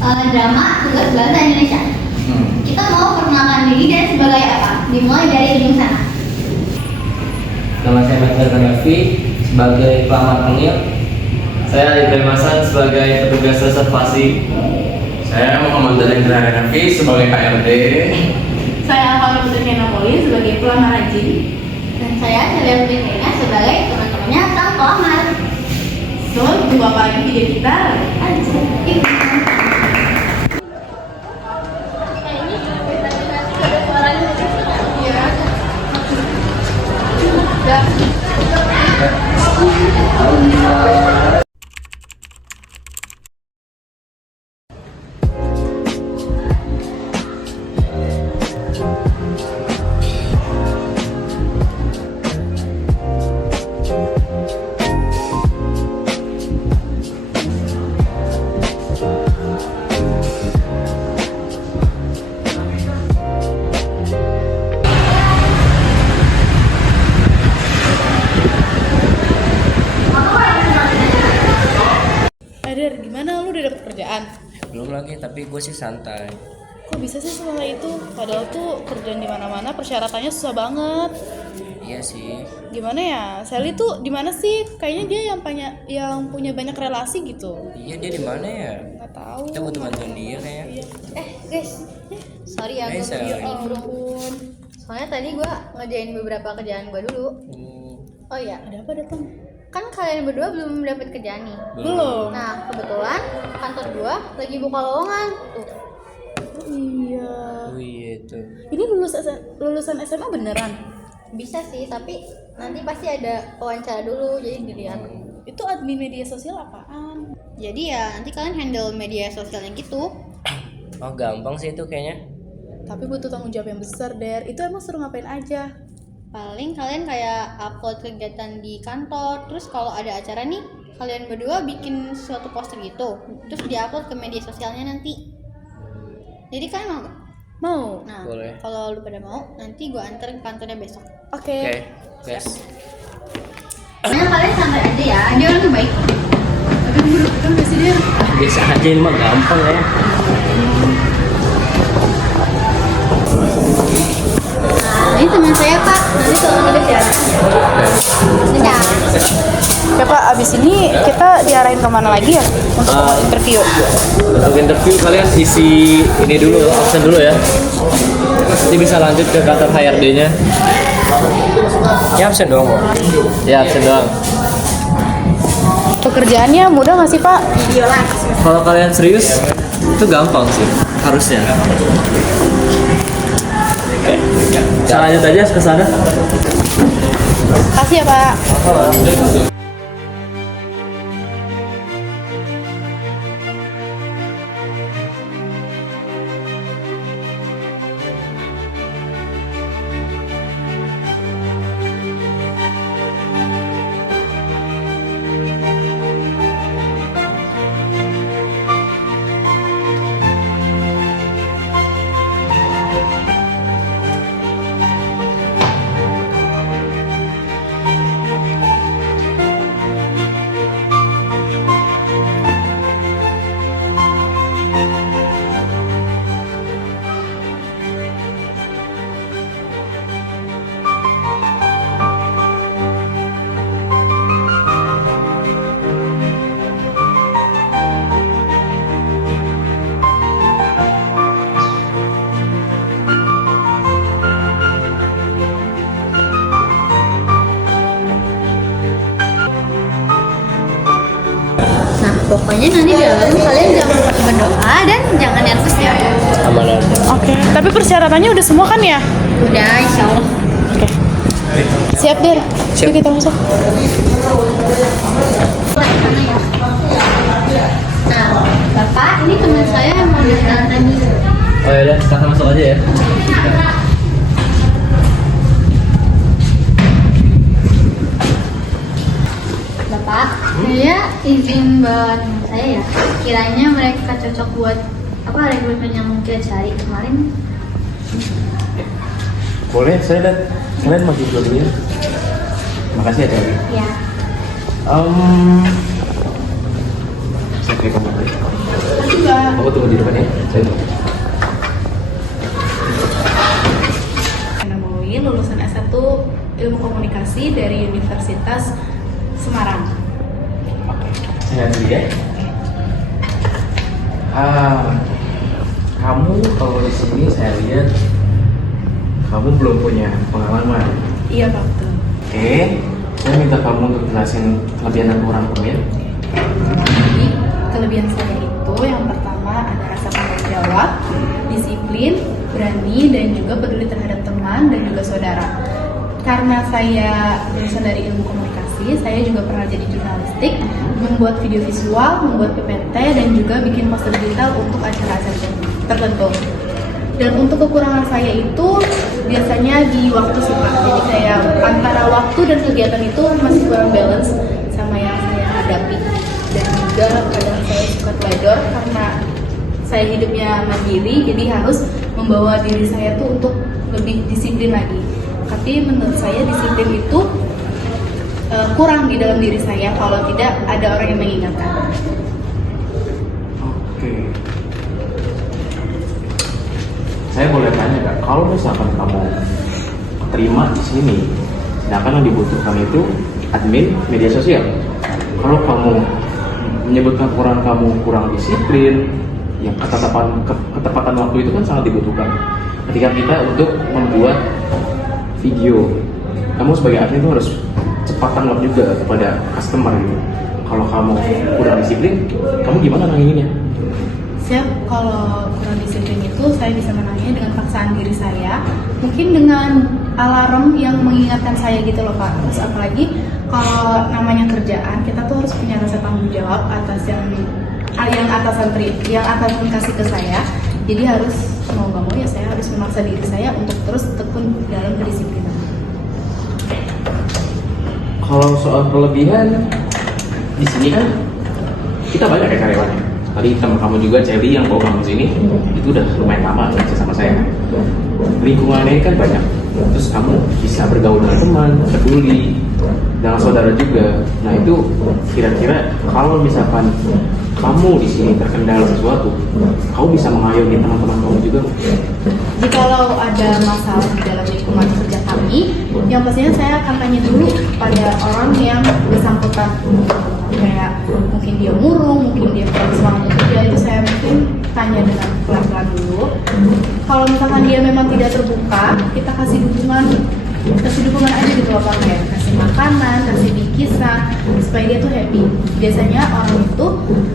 drama tugas bahasa Indonesia. Kita mau perkenalkan diri dan sebagai apa? Dimulai dari ujung sana. Nama saya Master Kanafi sebagai pelamar penil. Saya Ibrahim Hasan sebagai petugas reservasi. Saya Muhammad Dalek Hanafi sebagai KRD. Saya Alfa Putri Napoli sebagai pelamar rajin. Dan saya Celia Putri sebagai teman-temannya sang pelamar. So, tunggu apa lagi video kita? Aja. Gimana lu udah dapet kerjaan? Belum lagi, tapi gue sih santai. Kok bisa sih semua itu? Padahal tuh kerjaan di mana-mana persyaratannya susah banget. Iya sih. Gimana ya? Sally tuh di mana sih? Kayaknya dia yang punya banyak relasi gitu. Iya, dia di mana ya? Nggak tahu. Kita butuh bantuan dia kayaknya. Iya. Guys, sorry ya gue Sally. Ya ampun. soalnya tadi gue ngerjain beberapa kerjaan gue dulu. Oh iya, Ada apa datang? kan kalian berdua belum dapat kerjaan nih. Belum. Nah, kebetulan kantor gue lagi buka lowongan. Tuh. Iya. Oh iya tuh. Ini lulusan SMA beneran? Bisa sih, tapi nanti pasti ada wawancara dulu, jadi dilihat. Itu admin media sosial apaan? Jadi ya nanti kalian handle media sosialnya gitu. Oh gampang sih itu kayaknya. Tapi butuh tanggung jawab yang besar, Der. Itu emang suruh ngapain aja? Paling kalian kayak upload kegiatan di kantor, terus kalau ada acara nih, kalian berdua bikin suatu poster gitu, terus diupload ke media sosialnya nanti. Jadi kalian mau gak? Mau? Nah, Boleh. kalau lu pada mau, nanti gue anter ke kantornya besok. Oke. Guys. Nah, kalian santai aja ya, dia orang tuh baik. Betul gak sih, Der? Biasa aja, ini mah gampang ya. Nah, ini teman saya Pak, nanti tolong nulis ya. Dadah. Ya Pak, abis ini kita diarahin kemana lagi ya? Untuk interview. Untuk interview kalian isi ini dulu, absen dulu ya. Nanti bisa lanjut ke kantor HRD-nya. Ya absen doang kok. Ya absen doang. Pekerjaannya mudah nggak sih Pak? Kalau kalian serius, itu gampang sih, harusnya. Kita lanjut aja ke sana. Kasih ya Pak. Pokoknya nanti di dalam kalian jangan lupa berdoa dan jangan nervous ya. Aman aja. Oke. Tapi persyaratannya udah semua kan ya? Udah, insya Allah. Oke. Siap Der. Siap. Yuk kita masuk. Nah, Bapak, ini teman saya yang mau daftar tadi. Oh ya udah, kita masuk aja ya. Bapak, saya izin buat teman saya ya. Kiranya mereka cocok buat rekrutmen yang kita cari kemarin. Boleh, saya lihat kalian masih dulu ya. Makasih ya Dewi. Ya. Saya kayak kamu. Makasih Mbak. Aku tunggu di depan ya. Saya Namoin, lulusan S1 Ilmu Komunikasi dari Universitas Semarang. lihat dulu ya. Kamu kalau di sini saya lihat kamu belum punya pengalaman. Iya Pak, betul. Oke, saya minta kamu untuk jelasin kelebihan dan kurang kamu ya. Jadi kelebihan saya itu yang pertama ada rasa tanggung jawab, disiplin, berani, dan juga peduli terhadap teman dan juga saudara. Karena saya lulusan dari ilmu komunikasi, saya juga pernah jadi jurnalistik, membuat video visual, membuat PPT, dan juga bikin poster digital untuk acara-acara tertentu. Dan untuk kekurangan saya itu biasanya di waktu sih Pak. Jadi kayak antara waktu dan kegiatan itu masih kurang balance sama yang saya hadapi. Dan juga kadang saya suka teledor karena saya hidupnya mandiri, jadi harus membawa diri saya tuh untuk lebih disiplin lagi. Tapi menurut saya disiplin itu kurang di dalam diri saya kalau tidak ada orang yang mengingatkan. Oke. Saya boleh tanya nggak, kalau misalkan kamu terima di sini, sedangkan yang dibutuhkan itu admin media sosial. Kalau kamu menyebutkan kurang disiplin, yang ketepatan waktu itu kan sangat dibutuhkan. Ketika kita untuk membuat video, kamu sebagai admin itu harus cepat tanggap juga kepada customer gitu. Kalau kamu kurang disiplin, kamu gimana nanginnya? Saya kalau kurang disiplin itu saya bisa menanginya dengan paksaan diri saya, mungkin dengan alarm yang mengingatkan saya gitu loh Pak. Terus apalagi kalau namanya kerjaan, kita tuh harus punya rasa tanggung jawab atas yang atasan kasih ke saya. Jadi harus mau nggak mau ya saya harus memaksa diri saya untuk terus tekun dalam kedisiplinan. Kalau soal kelebihan, di sini kan kita banyak ya karyawannya. Tadi teman kamu juga Celi yang bawa kamu sini, itu udah lumayan lama kerja sama saya. Lingkungannya kan banyak. Terus kamu bisa bergaul dengan teman, peduli, dengan saudara juga. Nah itu kira-kira kalau misalkan kamu di sini terkendala sesuatu, kamu bisa mengayomi teman-teman kamu juga. Jikalau ada masalah di dalam lingkungan kerja kami, yang pastinya saya akan tanya dulu pada orang yang bersangkutan. Kayak mungkin dia murung, mungkin dia kurang semangat kerja, itu saya mungkin tanya dengan pelan-pelan dulu. Kalau misalkan dia memang tidak terbuka, kita kasih dukungan aja gitu loh Pak, kayak kasih makanan, kasih bikisan supaya dia tuh happy. Biasanya orang itu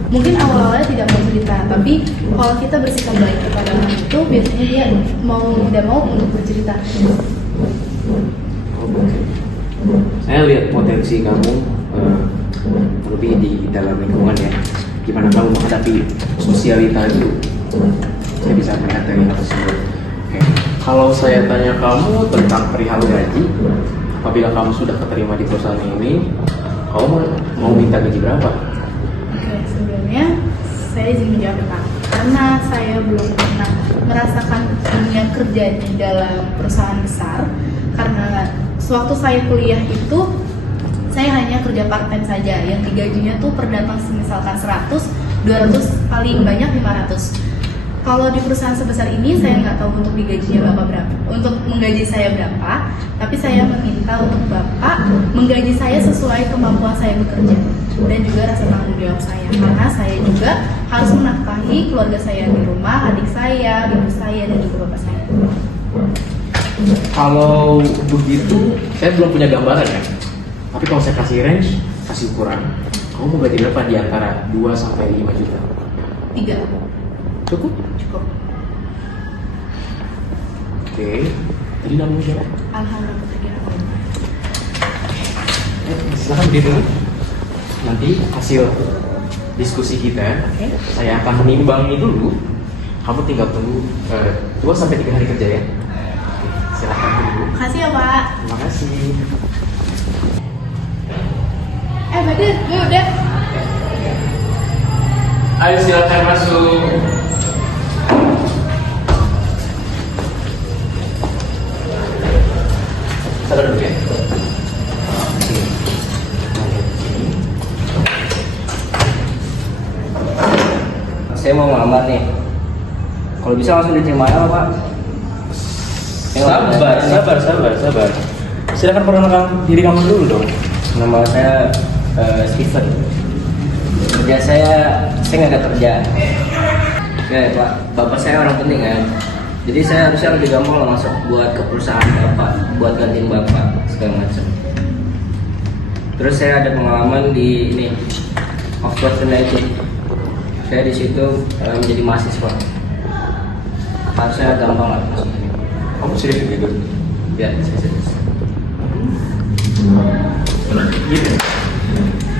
mungkin awal-awalnya tidak mau cerita, tapi kalau kita bersikap baik kepada orang itu, biasanya dia udah mau untuk bercerita. Saya lihat potensi kamu lebih di dalam lingkungan ya. Gimana kamu menghadapi sosialita itu? Saya bisa melihat dari hal tersebut. Oke. Kalau saya tanya kamu tentang perihal gaji, apabila kamu sudah keterima di perusahaan ini, kamu mau minta gaji berapa? Oke, sebelumnya saya izin menjawab Pak, karena saya belum pernah merasakan dunia kerja di dalam perusahaan besar. Karena sewaktu saya kuliah itu saya hanya kerja part time saja, yang digajinya tuh per datang misalkan 100, 200, paling banyak 500. Kalau di perusahaan sebesar ini saya nggak tahu untuk digajinya berapa, untuk menggaji saya berapa, tapi saya meminta untuk Bapak menggaji saya sesuai kemampuan saya bekerja dan juga rasa tanggung jawab saya, karena saya juga harus menafkahi keluarga saya di rumah, adik saya, ibu saya, dan juga bapak saya. Kalau begitu, saya belum punya gambaran ya. Tapi kalau saya kasih range, kasih ukuran, kamu mau gaji berapa di antara 2 sampai 5 juta? 3. Cukup? Cukup. Oke. Tadi namanya siapa? Alhamdulillah. Silahkan berdiri dulu. Nanti hasil diskusi kita, saya akan menimbangi dulu. Kamu tinggal tunggu 2 sampai 3 hari kerja ya. Oke, silahkan dulu. Makasih ya Pak. Terima kasih. Badir, gue udah. Ayo silakan masuk. Sabar dulu ya. saya mau ngelamar nih. Kalau bisa langsung diterima ya Pak. Sabar. Silakan perkenalkan diri kamu dulu dong. Nama saya Steven. Kerja saya nggak ada kerja. Ya Pak, bapak saya orang penting kan. Jadi saya harusnya lebih gampang lah masuk buat ke perusahaan bapak, buat gantiin bapak segala macam. Terus saya ada pengalaman di ini Oxford United. Saya di situ menjadi mahasiswa. Harusnya gampang lah masuk sini. Kamu serius gitu? Ya, saya serius. Gitu.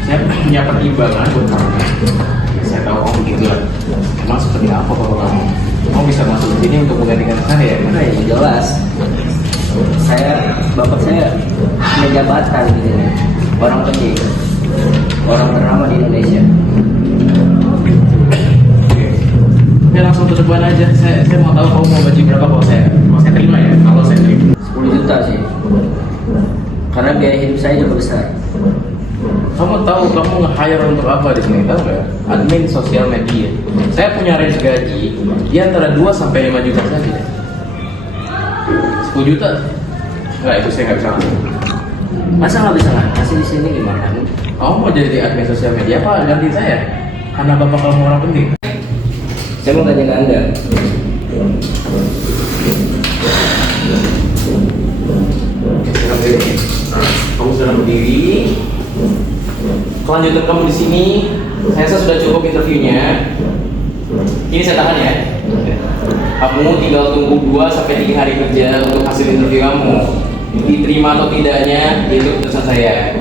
Saya punya pertimbangan buat kamu. Saya tahu kamu begitu lah. Emang seperti apa kalau kamu bisa masuk ke sini untuk menggantikan saya? Nah, ya jelas. Bapak saya punya jabatan gitu nih. Orang penting, orang ternama di Indonesia. Ya langsung tutup aja. Saya mau tahu kamu mau gaji berapa kalau saya terima ya. Kalau saya terima 10 juta sih. Karena biaya hidup saya juga besar. kamu tahu kamu nge-hire untuk apa di sini, tahu nggak? Admin sosial media. Saya punya range gaji di antara 2 sampai 5 juta saja. 10 juta? Enggak, itu saya nggak bisa. Masa nggak bisa ngasih di sini gimana? Kamu mau jadi admin sosial media apa ganti saya? Karena bapak kamu orang penting. Saya mau gantiin Anda. Sekarang berdiri. Kamu sudah berdiri. Kelanjutan kamu di sini, saya rasa sudah cukup interviewnya. Ini saya tahan ya. Kamu tinggal tunggu 2 sampai 3 hari kerja untuk hasil interview kamu. Diterima atau tidaknya, itu keputusan saya.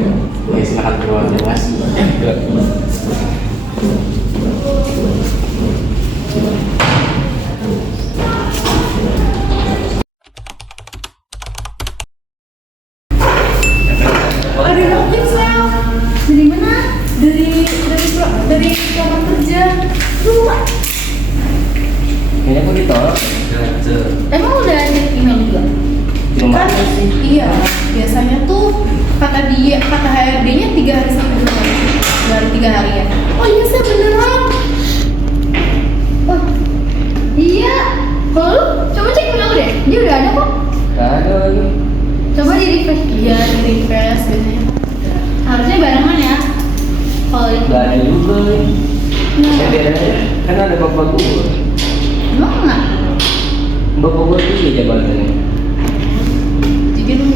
Oke, silakan keluar ya, Mas. Ada dapet Sel. Dari mana? Dari kamar kerja. Luar. Kayaknya aku ditolak. Emang udah ada email juga? Cuma Kan iya, biasanya tuh kata HRD-nya 3 hari sampai 2 hari. Baru 3 hari ya. Oh iya Sel, beneran. Oh, iya. Kalau lu coba cek email deh. Dia udah ada kok. nggak ada lagi. Coba di refresh. Iya, di refresh biasanya. Harusnya barengan ya. Kalau itu. Nggak ada juga nih. Nah, Saya biarin aja. Kan ada bapak gue. emang nggak? Bapak gue juga jabatannya. Jadi lu